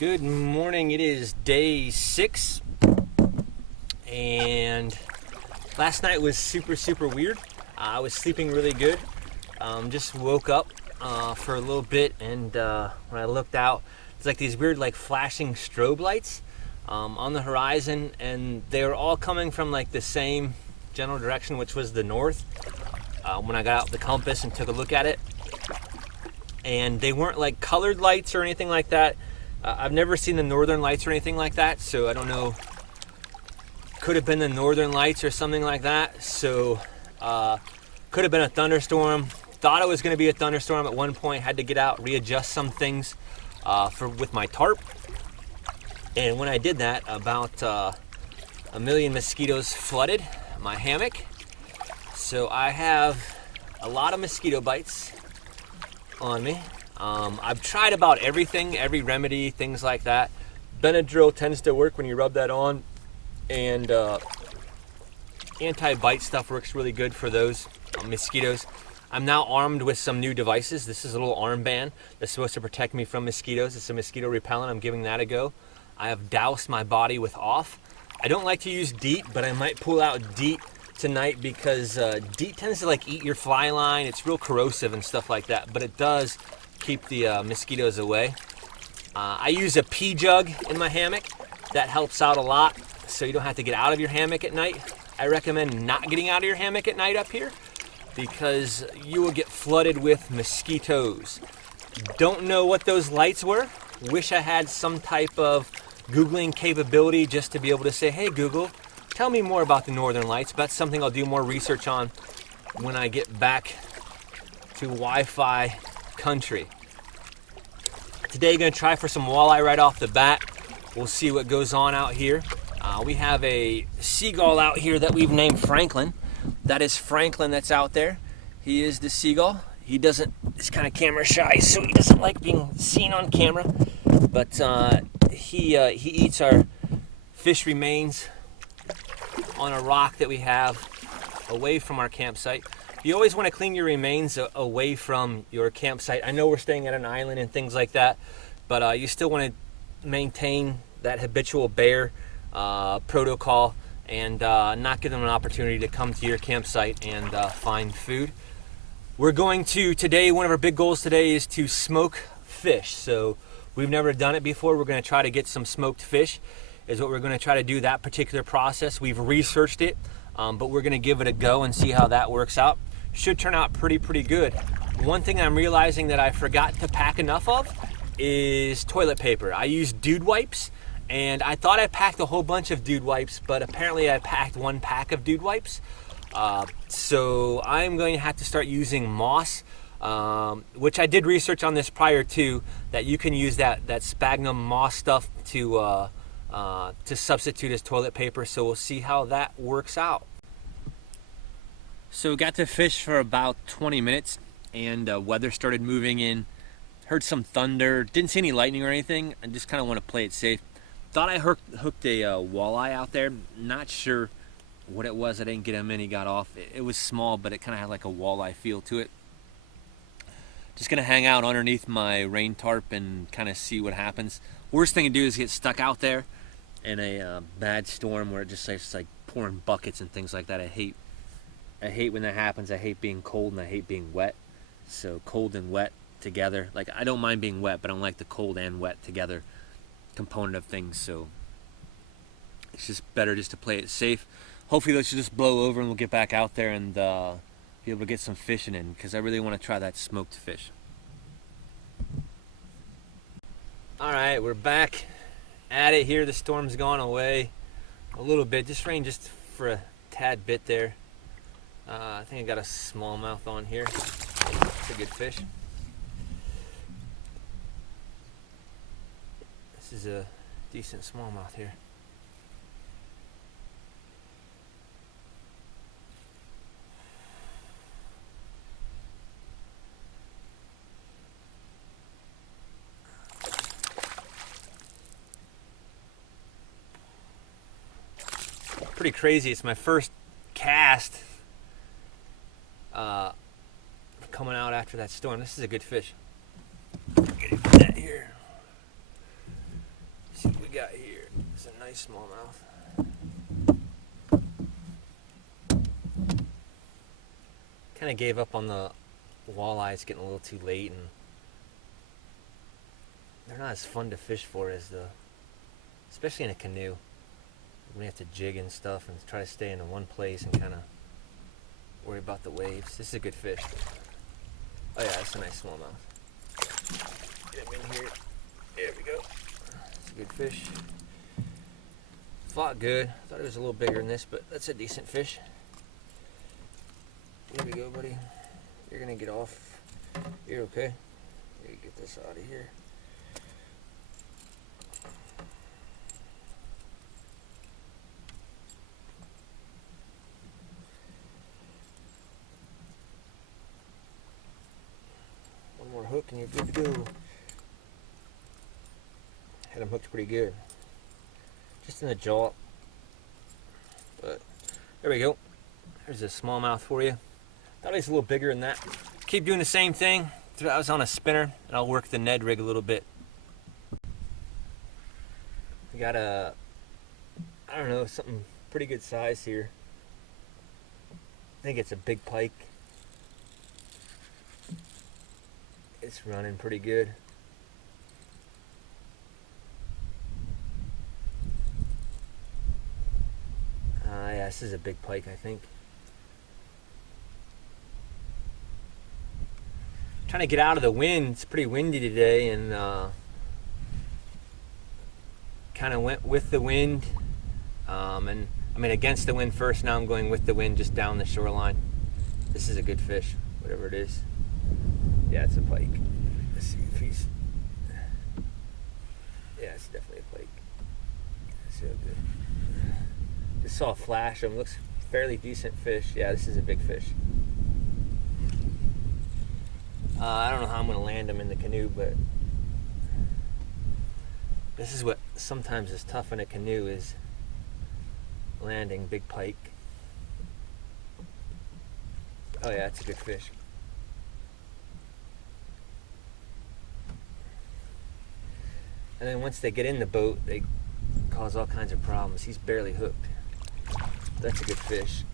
Good morning. It is day 6, and last night was super weird. I was sleeping really good. Just woke up for a little bit, and when I looked out, it's like these weird flashing strobe lights on the horizon, and they were all coming from the same general direction, which was the north. When I got out the compass and took a look at it, and they weren't colored lights or anything like that. I've never seen the northern lights or anything like that, so I don't know. Could have been the northern lights or something like that. So could have been a thunderstorm. Thought it was going to be a thunderstorm at one point. Had to get out, readjust some things with my tarp. And when I did that, about a million mosquitoes flooded my hammock. So I have a lot of mosquito bites on me. I've tried about everything, every remedy, things like that. Benadryl tends to work when you rub that on, and anti-bite stuff works really good for those mosquitoes. I'm now armed with some new devices. This is a little armband that's supposed to protect me from mosquitoes. It's a mosquito repellent. I'm giving that a go. I have doused my body with off. I don't like to use DEET, but I might pull out DEET tonight because DEET tends to eat your fly line. It's real corrosive and stuff like that, but it does keep the mosquitoes away. I use a pee jug in my hammock. That helps out a lot, so you don't have to get out of your hammock at night. I recommend not getting out of your hammock at night up here because you will get flooded with mosquitoes. Don't know what those lights were. Wish I had some type of Googling capability just to be able to say, hey Google, tell me more about the northern lights. But that's something I'll do more research on when I get back to Wi-Fi country. Today, going to try for some walleye right off the bat. We'll see what goes on out here. We have a seagull out here that we've named Franklin. That is Franklin that's out there. He is the seagull. He doesn't, he's kind of camera shy, so he doesn't like being seen on camera. But he eats our fish remains on a rock that we have away from our campsite. You always want to clean your remains away from your campsite. I know we're staying at an island and things like that, but you still want to maintain that habitual bear protocol and not give them an opportunity to come to your campsite and find food. We're going to, today, one of our big goals today is to smoke fish. So we've never done it before. We're going to try to get some smoked fish is what we're going to try to do, that particular process. We've researched it, but we're going to give it a go and see how that works out. Should turn out pretty good. One thing I'm realizing that I forgot to pack enough of is toilet paper. I use dude wipes, and I thought I packed a whole bunch of dude wipes, but apparently I packed 1 pack of dude wipes. So I'm going to have to start using moss, which I did research on this prior to, that you can use that sphagnum moss stuff to substitute as toilet paper. So we'll see how that works out. So we got to fish for about 20 minutes, and weather started moving in. Heard some thunder. Didn't see any lightning or anything. I just kind of want to play it safe. Thought I hooked a walleye out there. Not sure what it was. I didn't get him in. He got off. It was small, but it kind of had like a walleye feel to it. Just going to hang out underneath my rain tarp and kind of see what happens. Worst thing to do is get stuck out there in a bad storm where it just starts pouring buckets and things like that. I hate when that happens. I hate being cold and I hate being wet. So cold and wet together. I don't mind being wet, but I don't like the cold and wet together component of things. So it's just better just to play it safe. Hopefully those should just blow over and we'll get back out there and be able to get some fishing in, because I really want to try that smoked fish. All right, we're back at it here. The storm's gone away a little bit. Just rained just for a tad bit there. I think I got a smallmouth on here. It's a good fish. This is a decent smallmouth here. Pretty crazy. It's my first cast coming out after that storm. This is a good fish. Get that here. It's a nice smallmouth. Kind of gave up on the walleye. It's getting a little too late, and they're not as fun to fish for as especially in a canoe. We have to jig and stuff and try to stay in one place and kind of worry about the waves. This is a good fish. Oh yeah, that's a nice smallmouth. Get him in here. There we go. It's a good fish. Fought good. Thought it was a little bigger than this, but that's a decent fish. There we go, buddy. You're gonna get off. You're okay. You get this out of here. One more hook and you're good to go. Had him hooked pretty good. Just in the jaw. But there we go. There's a smallmouth for you. Thought he was a little bigger than that. Keep doing the same thing. I was on a spinner, and I'll work the Ned rig a little bit. We got I don't know, something pretty good size here. I think it's a big pike. It's running pretty good. Yeah, this is a big pike, I think. Trying to get out of the wind. It's pretty windy today, and kind of went with the wind, and I mean against the wind first. Now I'm going with the wind just down the shoreline. This is a good fish, whatever it is. Yeah, it's a pike. Let's see if he's. Yeah, it's definitely a pike. So good. Just saw a flash of him. Looks fairly decent fish. Yeah, this is a big fish. I don't know how I'm going to land him in the canoe, but this is what sometimes is tough in a canoe, is landing big pike. Oh yeah, it's a good fish. And then once they get in the boat, they cause all kinds of problems. He's barely hooked. That's a good fish.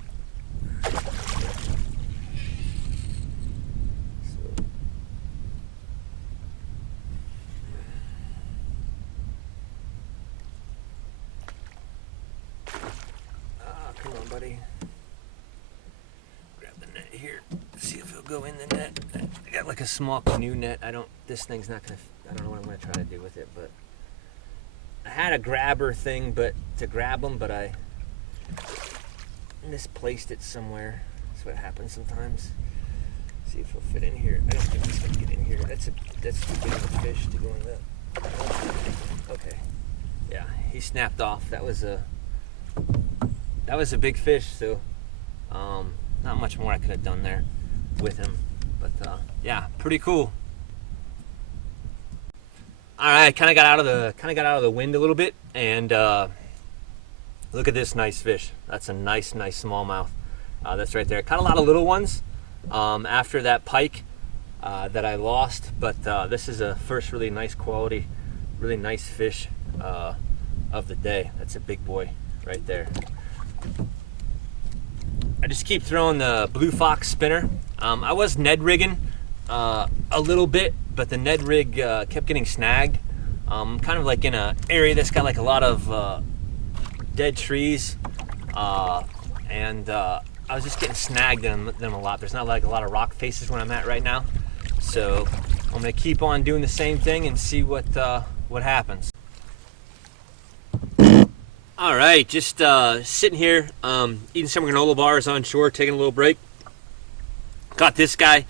Come on, buddy. Grab the net here. See if he'll go in the net. I got like a small canoe net. This thing's not gonna, I don't know what I'm gonna try to do with it, but I had a grabber thing, to grab them, but I misplaced it somewhere. That's what happens sometimes. See if he'll fit in here. I don't think he's gonna get in here. That's too big of a fish to go in that. Okay. Yeah, he snapped off. That was a big fish, so not much more I could have done there with him, but yeah, pretty cool. All right, kind of got out of the wind a little bit, and look at this nice fish. That's a nice smallmouth. That's right there. Caught a lot of little ones after that pike that I lost, but this is a first really nice quality, really nice fish of the day. That's a big boy right there. I just keep throwing the Blue Fox spinner. I was Ned rigging a little bit, but the Ned rig kept getting snagged. Kind of like in an area that's got like a lot of dead trees, and I was just getting snagged in them a lot. There's not like a lot of rock faces where I'm at right now, so I'm gonna keep on doing the same thing and see what happens. All right, just sitting here, eating some granola bars on shore, taking a little break. Got this guy.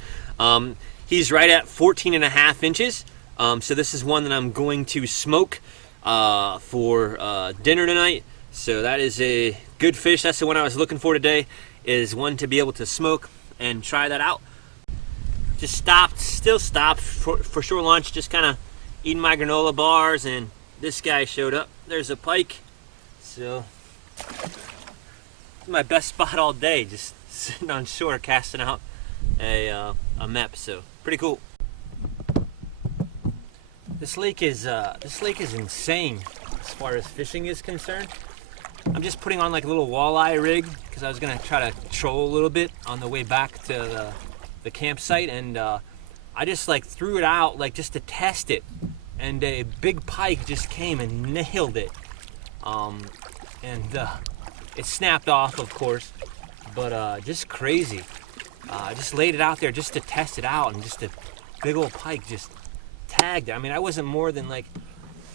He's right at 14.5 inches. So this is one that I'm going to smoke for dinner tonight. So that is a good fish. That's the one I was looking for today, is one to be able to smoke and try that out. Just still stopped for shore lunch, just kind of eating my granola bars, and this guy showed up. There's a pike. So it's my best spot all day, just sitting on shore casting out a mep. So pretty cool. This lake is insane. as far as fishing is concerned. I'm just putting on like a little walleye rig because I was gonna try to troll a little bit on the way back to the campsite, and I just like threw it out like just to test it, and a big pike just came and nailed it. It snapped off, of course, but just crazy. I just laid it out there just to test it out, and just a big old pike just tagged it. I mean, I wasn't more than like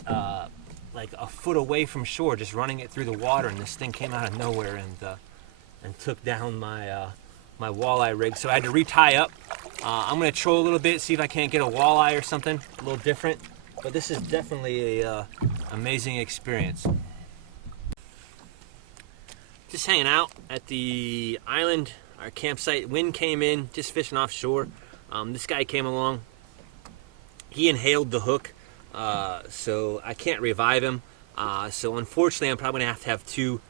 a foot away from shore, just running it through the water, and this thing came out of nowhere and took down my my walleye rig. So I had to retie up. I'm gonna troll a little bit, see if I can't get a walleye or something a little different. But this is definitely a amazing experience. Just hanging out at the island, our campsite. Wind came in, just fishing offshore. This guy came along. He inhaled the hook, so I can't revive him. So unfortunately, I'm probably gonna have two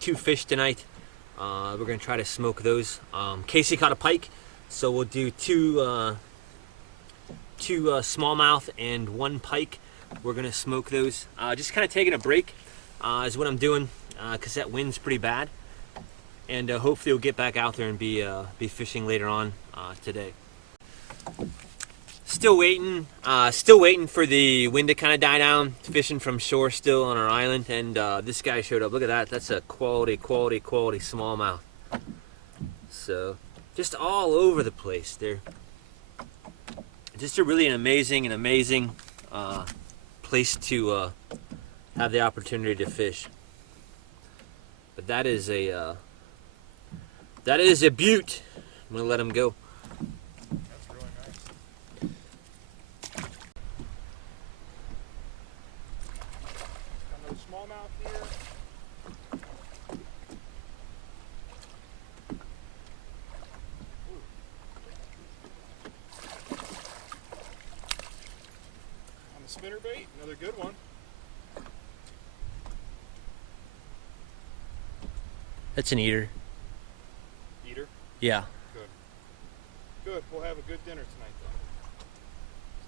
fish tonight. We're gonna try to smoke those. Casey caught a pike, so we'll do two smallmouth and one pike. We're gonna smoke those. Just kind of taking a break is what I'm doing, because that wind's pretty bad, and hopefully we'll get back out there and be fishing later on today. Still waiting for the wind to kind of die down. Fishing from shore still on our island, and this guy showed up. Look at that. That's a quality smallmouth. So just all over the place. They're just an amazing place to have the opportunity to fish. But that is a beaut. I'm gonna let him go. That's really nice. Got another smallmouth here. Ooh. On the spinnerbait, another good one. That's an eater. Eater? Yeah. Good. Good. We'll have a good dinner tonight, then.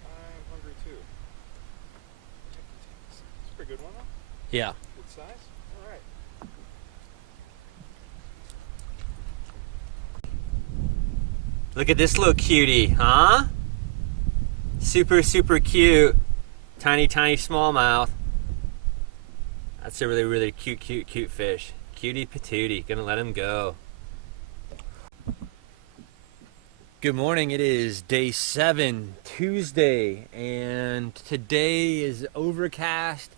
I'm hungry too. It's a pretty good one, huh? Yeah. Good size? All right. Look at this little cutie, huh? Super cute. Tiny smallmouth. That's a really cute fish. Cutie patootie. Gonna let him go. Good morning. It is day 7, Tuesday, and today is overcast.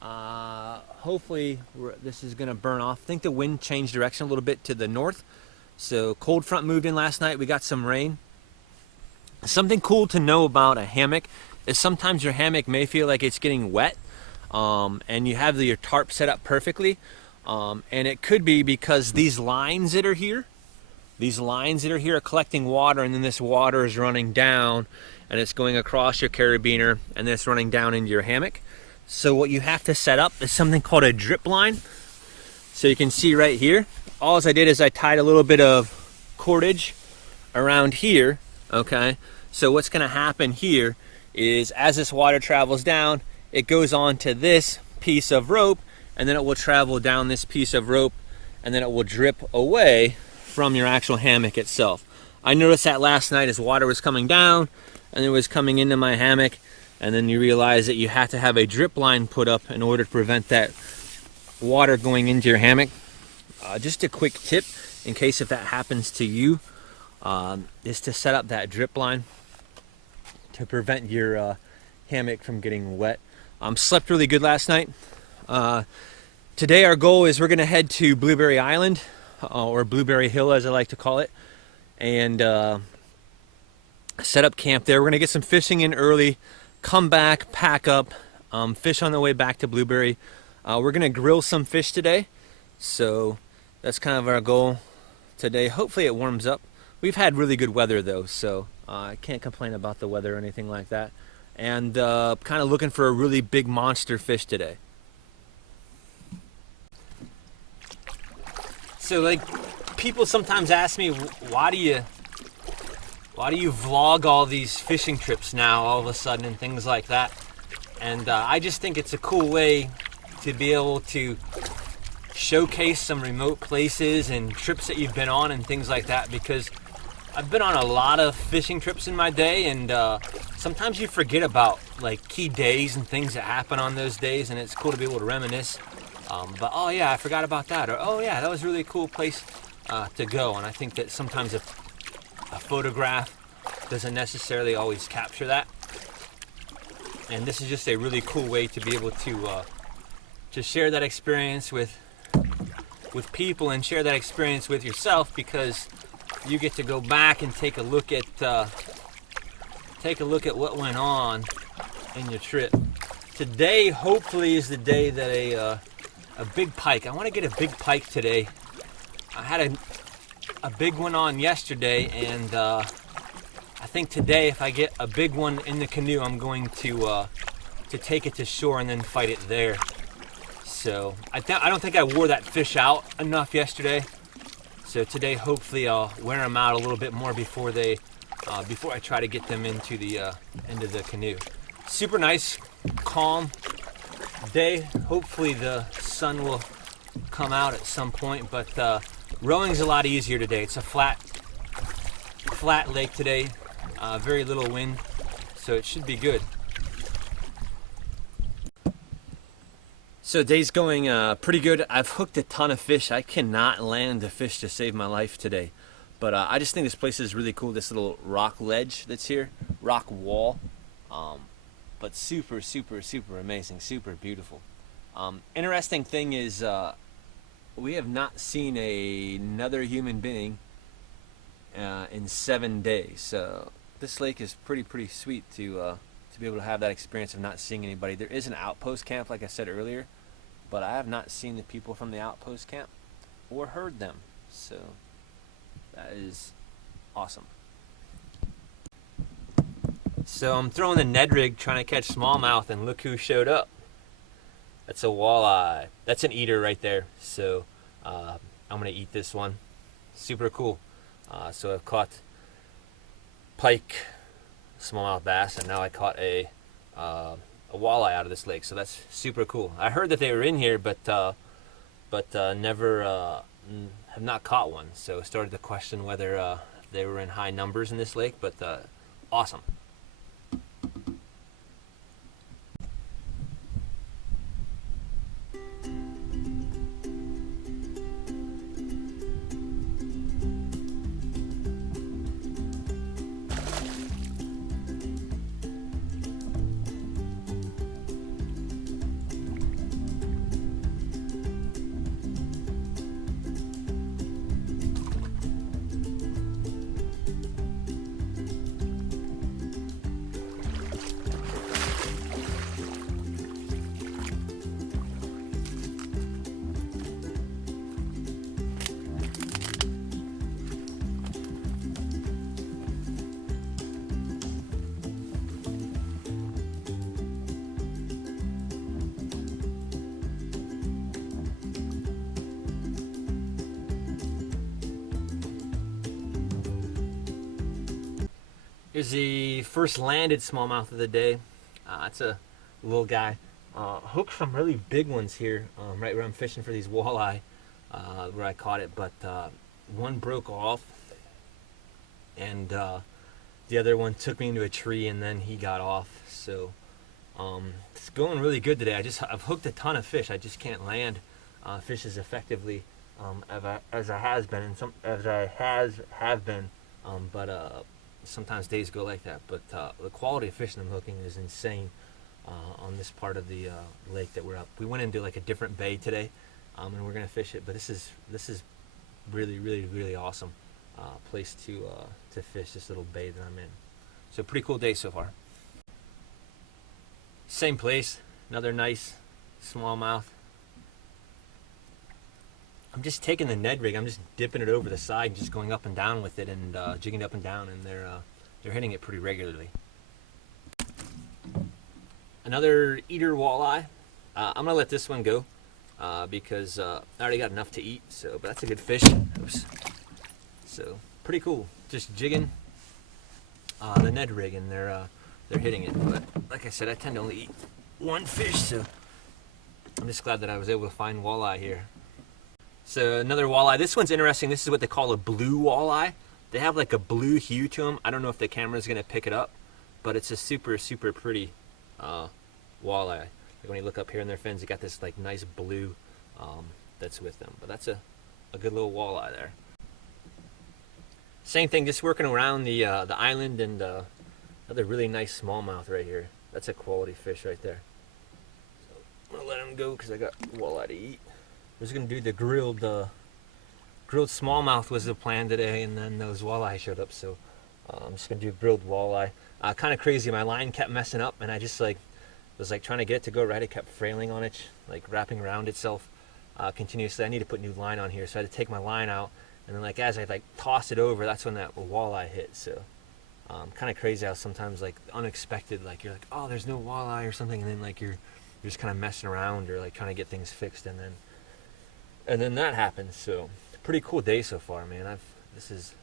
Hopefully this is gonna burn off. I think the wind changed direction a little bit to the north, so cold front moved in last night. We got some rain. Something cool to know about a hammock is sometimes your hammock may feel like it's getting wet, and you have your tarp set up perfectly, and it could be because these lines that are here are collecting water, and then this water is running down and it's going across your carabiner, and then it's running down into your hammock. So what you have to set up is something called a drip line. So you can see right here, all I did is I tied a little bit of cordage around here. Okay, so what's going to happen here is as this water travels down, it goes on to this piece of rope, and then it will travel down this piece of rope, and then it will drip away from your actual hammock itself. I noticed that last night as water was coming down and it was coming into my hammock, and then you realize that you have to have a drip line put up in order to prevent that water going into your hammock. Just a quick tip in case if that happens to you, is to set up that drip line to prevent your hammock from getting wet. Slept really good last night. Today our goal is we're gonna head to Blueberry Island, or Blueberry Hill as I like to call it, and set up camp there. We're gonna get some fishing in early, come back, pack up, fish on the way back to Blueberry. We're gonna grill some fish today, so that's kind of our goal today. Hopefully it warms up. We've had really good weather though, so I can't complain about the weather or anything like that. And kind of looking for a really big monster fish today. So like, people sometimes ask me, why do you vlog all these fishing trips now all of a sudden and things like that? And I just think it's a cool way to be able to showcase some remote places and trips that you've been on and things like that, because I've been on a lot of fishing trips in my day, and sometimes you forget about like key days and things that happen on those days, and it's cool to be able to reminisce. But oh yeah, I forgot about that, or oh yeah, that was really a cool place to go. And I think that sometimes a photograph doesn't necessarily always capture that. And this is just a really cool way to be able to share that experience with people and share that experience with yourself, because you get to go back and take a look at what went on in your trip. Today, hopefully, is the day that a big pike. I want to get a big pike today. I had a big one on yesterday, and I think today, if I get a big one in the canoe, I'm going to take it to shore and then fight it there. So I don't think I wore that fish out enough yesterday. So today, hopefully, I'll wear them out a little bit more before I try to get them into the canoe. Super nice, calm day. Hopefully, the sun will come out at some point. But rowing's a lot easier today. It's a flat lake today. Very little wind, so it should be good. So day's going pretty good. I've hooked a ton of fish. I cannot land a fish to save my life today. But I just think this place is really cool. This little rock ledge that's here, rock wall. But super, super, super amazing, super beautiful. Interesting thing is we have not seen another human being in 7 days. So this lake is pretty sweet to be able to have that experience of not seeing anybody. There is an outpost camp, like I said earlier, but I have not seen the people from the outpost camp or heard them. So that is awesome. So I'm throwing the Ned rig trying to catch smallmouth, and look who showed up. That's a walleye. That's an eater right there. So I'm gonna eat this one. Super cool. So I've caught pike, smallmouth bass, and now I caught a walleye out of this lake. So that's super cool. I heard that they were in here, but never have not caught one. So started to question whether they were in high numbers in this lake. But awesome. Here's the first landed smallmouth of the day. It's a little guy. Hooked some really big ones here, right where I'm fishing for these walleye, where I caught it. But one broke off, and the other one took me into a tree, and then he got off. So it's going really good today. I've hooked a ton of fish. I just can't land fish as effectively as I have been. But sometimes days go like that. But the quality of fishing I'm hooking is insane on this part of the lake that we're up. We went into like a different bay today, and we're gonna fish it. But this is really awesome place to fish this little bay that I'm in. So pretty cool day so far. Same place, another nice smallmouth. I'm just taking the Ned rig, I'm just dipping it over the side and just going up and down with it, and jigging up and down, and they're hitting it pretty regularly. Another eater walleye. I'm gonna let this one go because I already got enough to eat. So, but that's a good fish. Oops. So pretty cool. Just jigging the Ned rig, and they're hitting it. But like I said, I tend to only eat one fish, so I'm just glad that I was able to find walleye here. So another walleye. This one's interesting. This is what they call a blue walleye. They have like a blue hue to them. I don't know if the camera's gonna pick it up, but it's a super pretty walleye. Like when you look up here in their fins, you got this like nice blue that's with them. But that's a good little walleye there. Same thing, just working around the island, and another really nice smallmouth right here. That's a quality fish right there. So I'm gonna let him go because I got walleye to eat. I was gonna do the grilled smallmouth was the plan today, and then those walleye showed up, so I'm just gonna do grilled walleye. Kind of crazy, my line kept messing up, and I just was trying to get it to go right. It kept frailing on it, like wrapping around itself continuously. I need to put new line on here, so I had to take my line out, and then as I tossed it over, that's when that walleye hit. So kind of crazy how sometimes unexpected, you're like, oh, there's no walleye or something, and then you're just kind of messing around or trying to get things fixed, and then that happens. So pretty cool day so far, man. This is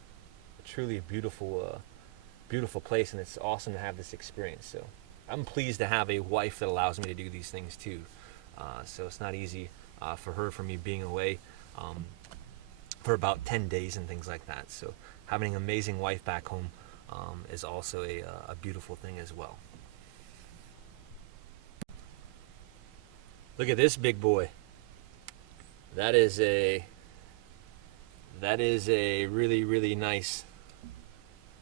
truly a beautiful place, and it's awesome to have this experience. So I'm pleased to have a wife that allows me to do these things too. So it's not easy for me being away for about 10 days and things like that. So having an amazing wife back home is also a beautiful thing as well. Look at this big boy. That is a really nice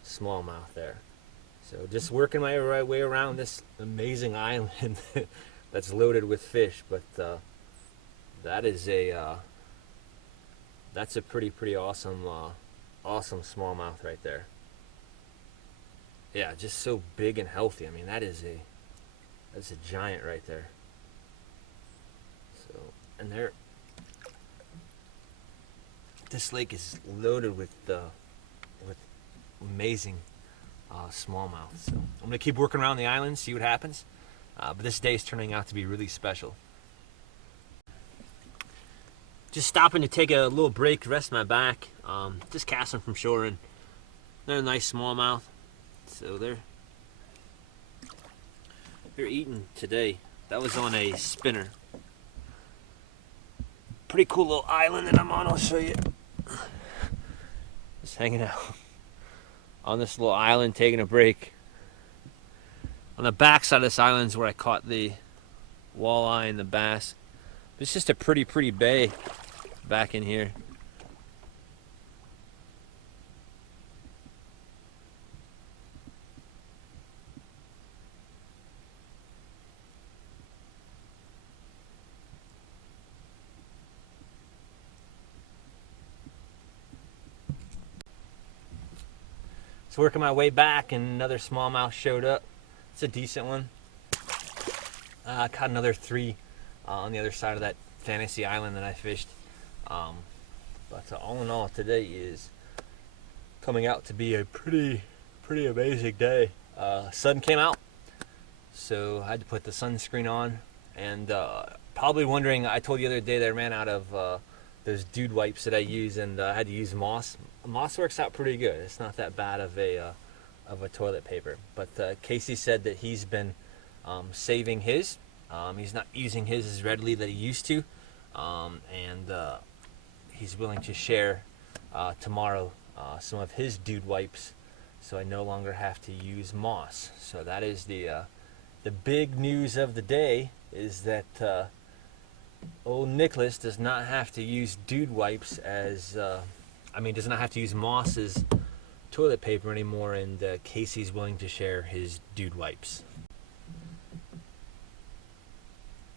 smallmouth there. So just working my right way around this amazing island that's loaded with fish, but that's a pretty awesome smallmouth right there. Yeah, just so big and healthy. I mean, that's a giant right there. So, and this lake is loaded with amazing smallmouth. So I'm gonna keep working around the island, see what happens. But this day is turning out to be really special. Just stopping to take a little break, rest my back. Just casting from shore, and they're a nice smallmouth. So they're eating today. That was on a spinner. Pretty cool little island that I'm on. I'll show you. Just hanging out on this little island, taking a break. On the back side of this island is where I caught the walleye and the bass. It's just a pretty bay back in here. So working my way back, and another smallmouth showed up. It's a decent one. I caught another 3 on the other side of that fantasy island that I fished. But all in all, today is coming out to be a pretty amazing day. Sun came out, so I had to put the sunscreen on. And probably wondering, I told you the other day that I ran out of those dude wipes that I use, and I had to use moss. Moss works out pretty good. It's not that bad of a toilet paper. But Casey said that he's been saving his. He's not using his as readily that he used to, and he's willing to share tomorrow some of his dude wipes, so I no longer have to use moss. So that is the big news of the day, is that old Nicholas does not have to use dude wipes as does not have to use moss as toilet paper anymore, and Casey's willing to share his dude wipes.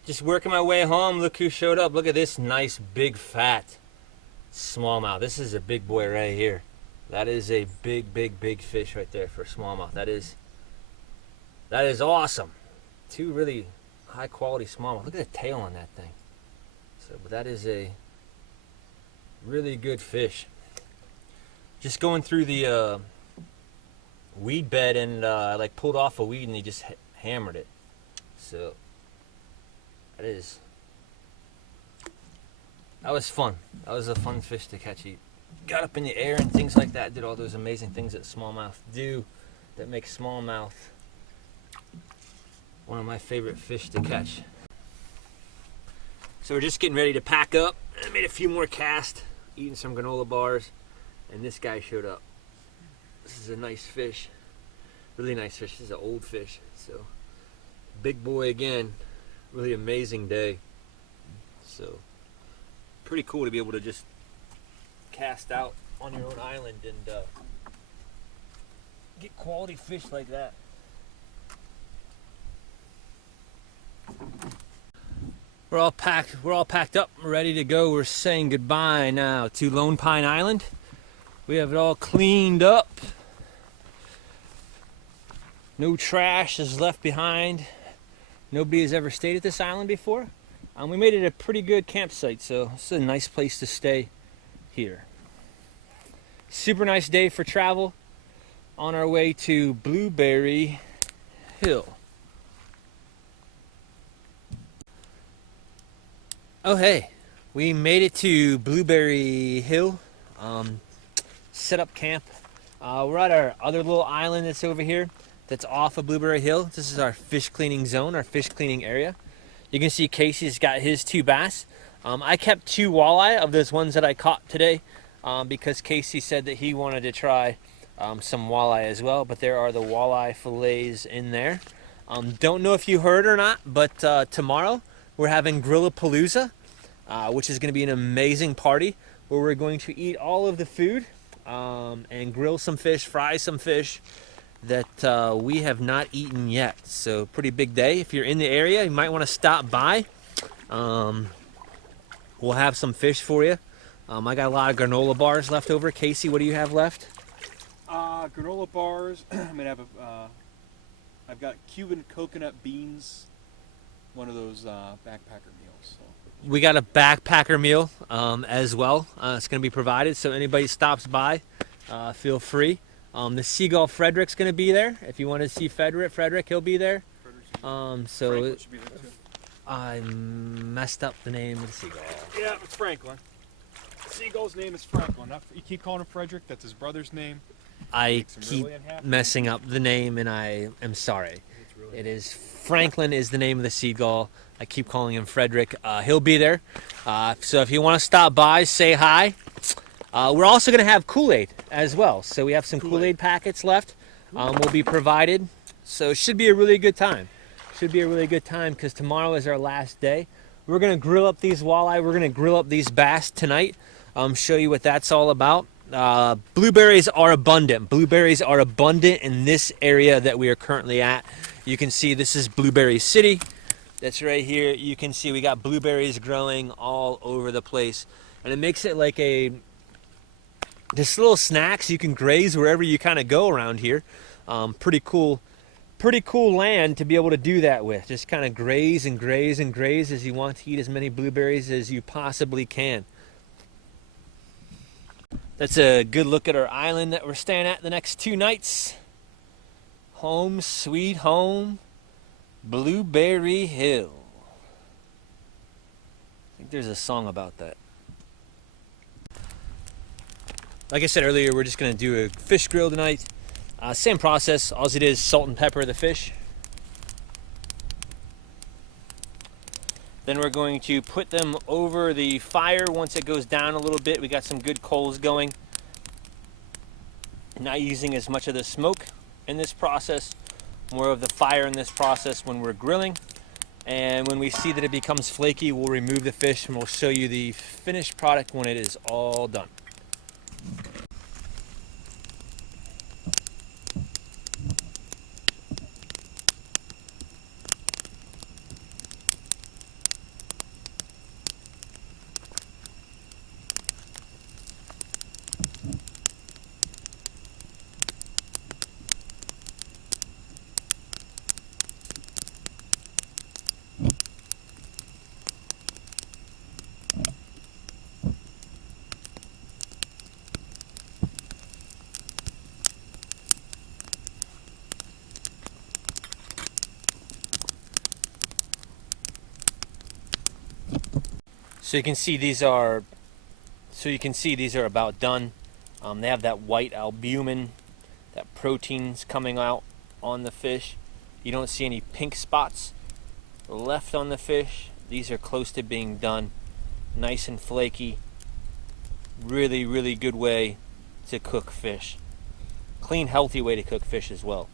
Just working my way home, look who showed up. Look at this nice big fat smallmouth. This is a big boy right here. That is a big fish right there for smallmouth. That is awesome. 2 really high quality smallmouth. Look at the tail on that thing. So, but that is a really good fish. Just going through the weed bed, and I pulled off a weed, and he just hammered it. So that was fun. That was a fun fish to catch. He got up in the air and things like that. Did all those amazing things that smallmouth do, that make smallmouth One of my favorite fish to catch. So we're just getting ready to pack up. I made a few more casts, eating some granola bars, and this guy showed up. This is a nice fish, really nice fish. This is an old fish, so big boy again. Really amazing day. So pretty cool to be able to just cast out on your own island and get quality fish like that. We're all packed up, ready to go. We're saying goodbye now to Lone Pine Island. We have it all cleaned up. No trash is left behind. Nobody has ever stayed at this island before. We made it a pretty good campsite, so it's a nice place to stay here. Super nice day for travel on our way to Blueberry Hill. Oh hey, we made it to Blueberry Hill. Set up camp. We're at our other little island that's over here that's off of Blueberry Hill. This is our fish cleaning zone, our fish cleaning area. You can see Casey's got his 2 bass. I kept 2 walleye of those ones that I caught today because Casey said that he wanted to try some walleye as well, but there are the walleye fillets in there. Don't know if you heard or not, but tomorrow we're having Grillapalooza, which is going to be an amazing party where we're going to eat all of the food and grill some fish, fry some fish that we have not eaten yet. So pretty big day. If you're in the area, you might want to stop by. We'll have some fish for you. I got a lot of granola bars left over. Casey, what do you have left? Granola bars. I'm gonna have I've got Cuban coconut beans. One of those backpacker meals. So. We got a backpacker meal as well. It's going to be provided, so anybody stops by, feel free. The Seagull Frederick's going to be there. If you want to see Frederick, he'll be there. Franklin should be there too. I messed up the name of the seagull. Yeah, it's Franklin. Seagull's name is Franklin. You keep calling him Frederick. That's his brother's name. I keep really unhappy. messing up the name, and I am sorry. Really It is Franklin is the name of the seagull. I keep calling him Frederick. He'll be there. So if you want to stop by, say hi. We're also going to have Kool-Aid as well. So we have some Kool-Aid packets left. Will be provided. So it should be a really good time. Should be a really good time because tomorrow is our last day. We're going to grill up these walleye. We're going to grill up these bass tonight. Show you what that's all about. Blueberries are abundant. Blueberries are abundant in this area that we are currently at. You can see this is Blueberry City. That's right here. You can see we got blueberries growing all over the place. And it makes it like just little snacks you can graze wherever you kind of go around here. Pretty cool land to be able to do that with. Just kind of graze and graze and graze as you want to eat as many blueberries as you possibly can. That's a good look at our island that we're staying at the next 2 nights. Home sweet home, Blueberry Hill. I think there's a song about that. Like I said earlier, we're just going to do a fish grill tonight. Same process. All it is salt and pepper the fish. Then we're going to put them over the fire once it goes down a little bit. We got some good coals going. Not using as much of the smoke in this process, more of the fire in this process when we're grilling. And when we see that it becomes flaky, we'll remove the fish and we'll show you the finished product when it is all done. So you can see these are about done. They have that white albumin, that protein's coming out on the fish. You don't see any pink spots left on the fish. These are close to being done. Nice and flaky. Really, really good way to cook fish. Clean, healthy way to cook fish as well.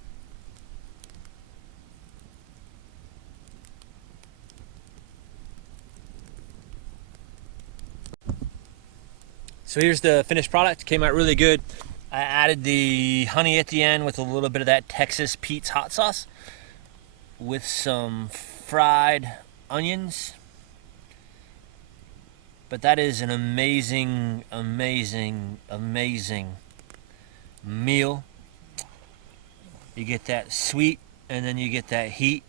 So here's the finished product. Came out really good. I added the honey at the end with a little bit of that Texas Pete's hot sauce with some fried onions. But that is an amazing, amazing, amazing meal. You get that sweet and then you get that heat.